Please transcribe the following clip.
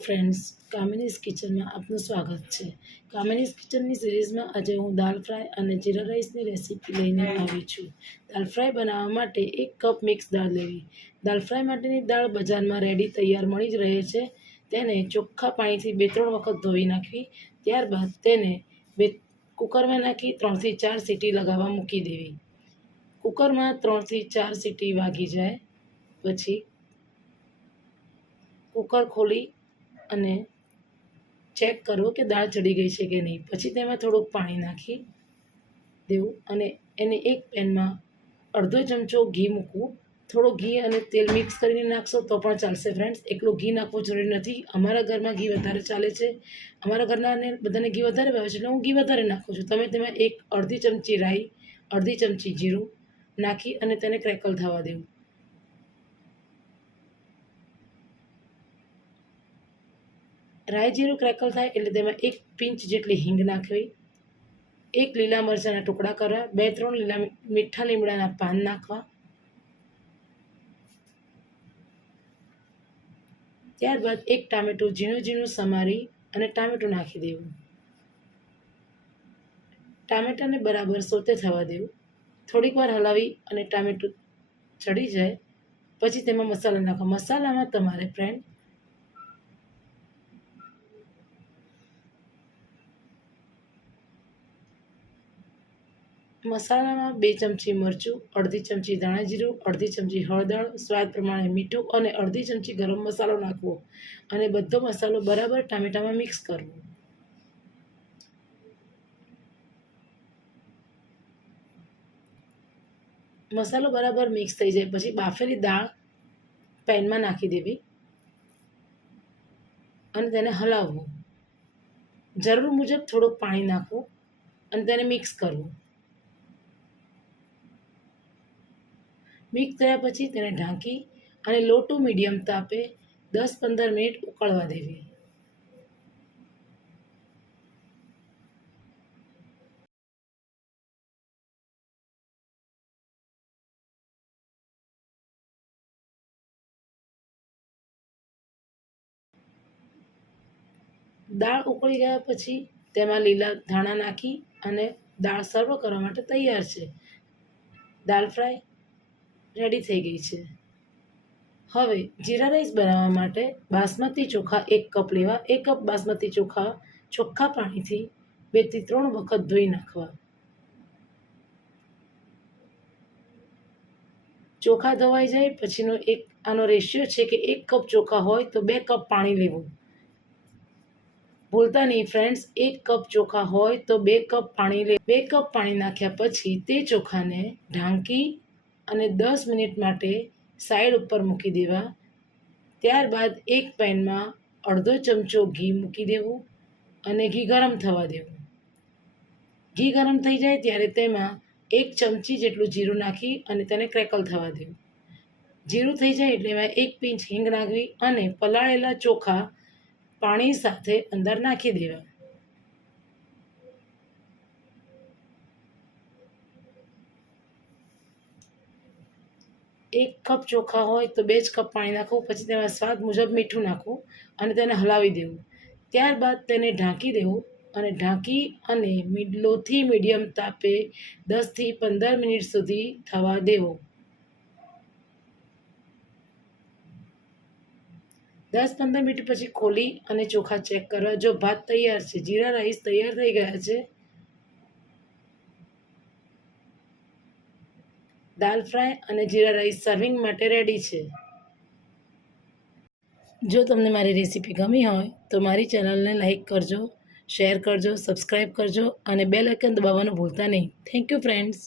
Friends, कामिनीज kitchen में आपનું સ્વાગત છે। કામિનીઝ કિચનની સિરીઝમાં આજે હું દાલ ફ્રાય અને જીરા રાઈસની રેસીપી લઈને આવી છું। દાલ ફ્રાય બનાવવા માટે 1 કપ મિક્સ દાળ લેવી। દાલ ફ્રાય માટેની દાળ બજારમાં રેડી તૈયાર મળી જ રહે છે। તેને ચોખ્ખા પાણીથી 2-3 વખત ધોઈ નાખવી। ત્યારબાદ તેને કુકરમાં નાખી 3 થી 4 સીટી લગાવવા મૂકી દેવી। કુકરમાં 3 થી 4 સીટી વાગી જાય પછી કુકર ખોલી અને ચેક કરો કે દાળ ચડી ગઈ છે કે નહીં। પછી તેમાં થોડુંક પાણી નાખી દેવું અને એને એક પેનમાં અડધો ચમચો ઘી મૂકવું। થોડું ઘી અને તેલ મિક્સ કરીને નાખશો તો પણ ચાલશે ફ્રેન્ડ્સ, એકલું ઘી નાખવું જરૂરી નથી। અમારા ઘરમાં ઘી વધારે ચાલે છે, અમારા ઘરનાને બધાને ઘી વધારે ભાવે છે એટલે હું ઘી વધારે નાખું છું। તમે તેમાં અડધી ચમચી રાઈ, અડધી ચમચી જીરું નાખી અને તેને ક્રેકલ થવા દેવું। રાઈ જીરું ક્રેકલ થાય એટલે તેમાં 1 પિંચ જેટલી હિંગ નાખવી, 1 લીલા મરચાંના ટુકડા કરવા, 2-3 લીલા મીઠા લીમડાના પાન નાખવા। ત્યારબાદ 1 ટામેટું ઝીણું ઝીણું સમારી અને ટામેટું નાખી દેવું। ટામેટાને બરાબર સોતે થવા દેવું। થોડીક વાર હલાવી અને ટામેટું ચડી જાય પછી તેમાં મસાલા નાખવા। મસાલામાં તમારે ફ્રેન્ડ મસાલામાં 2 ચમચી મરચું, અડધી ચમચી ધાણા જીરું, અડધી ચમચી હળદર, સ્વાદ પ્રમાણે મીઠું અને અડધી ચમચી ગરમ મસાલો નાખવો અને બધો મસાલો બરાબર ટામેટામાં મિક્સ કરવો। મસાલો બરાબર મિક્સ થઈ જાય પછી બાફેલી દાળ પેનમાં નાખી દેવી અને તેને હલાવવું। જરૂર મુજબ થોડુંક પાણી નાખવું અને તેને મિક્સ કરવું। મિક્સ થયા પછી તેને ઢાંકી અને લો ટુ મીડિયમ તાપે 10-15 મિનિટ ઉકળવા દેવી। દાળ ઉકળી ગયા પછી તેમાં લીલા ધાણા નાખી અને દાળ સર્વ કરવા માટે તૈયાર છે। દાલ ફ્રાય રેડી થઈ ગઈ છે। હવે જીરા રાઈસ બનાવવા માટે બાસમતી ચોખા 1 કપ લેવા। 1 કપ બાસમતી ચોખા ચોખ્ખા પાણીથી 2 થી 3 વખત ધોઈ નાખવા। ચોખા ધોવાઈ જાય પછીનો આનો રેશિયો છે કે 1 કપ ચોખા હોય તો 2 કપ પાણી લેવું। ભૂલતા નહીં ફ્રેન્ડ્સ, 1 કપ ચોખા હોય તો 2 કપ પાણી 2 કપ પાણી નાખ્યા પછી તે ચોખાને ઢાંકી અને 10 મિનિટ માટે સાઈડ ઉપર મૂકી દેવા। ત્યારબાદ એક પેનમાં અડધો ચમચો ઘી મૂકી દેવું અને ઘી ગરમ થવા દેવું। ઘી ગરમ થઈ જાય ત્યારે તેમાં 1 ચમચી જેટલું જીરું નાખી અને તેને ક્રેકલ થવા દેવું। જીરું થઈ જાય એટલે એમાં 1 પિંચ હિંગ નાખવી અને પલાળેલા ચોખા પાણી સાથે અંદર નાખી દેવા। એક કપ ચોખા હોય તો 2 જ કપ પાણી નાખવું, પછી તેમાં સ્વાદ મુજબ મીઠું નાખવું અને તેને હલાવી દેવું। ત્યારબાદ તેને ઢાંકી દેવું અને ઢાંકી અને લોથી મીડિયમ તાપે 10 થી 15 મિનિટ સુધી થવા દેવો। 10-15 મિનિટ પછી ખોલી અને ચોખા ચેક કરવા। જો ભાત તૈયાર છે, જીરા રાઈસ તૈયાર થઈ ગયા છે, દાલ ફ્રાય અને જીરા રાઈસ સર્વિંગ માટે રેડી છે। જો તમને મારી રેસીપી ગમી હોય તો મારી ચેનલને લાઈક કરજો, શેર કરજો, સબસ્ક્રાઈબ કરજો અને બેલ આઇકન દબાવવાનું ભૂલતા નહીં। Thank you friends.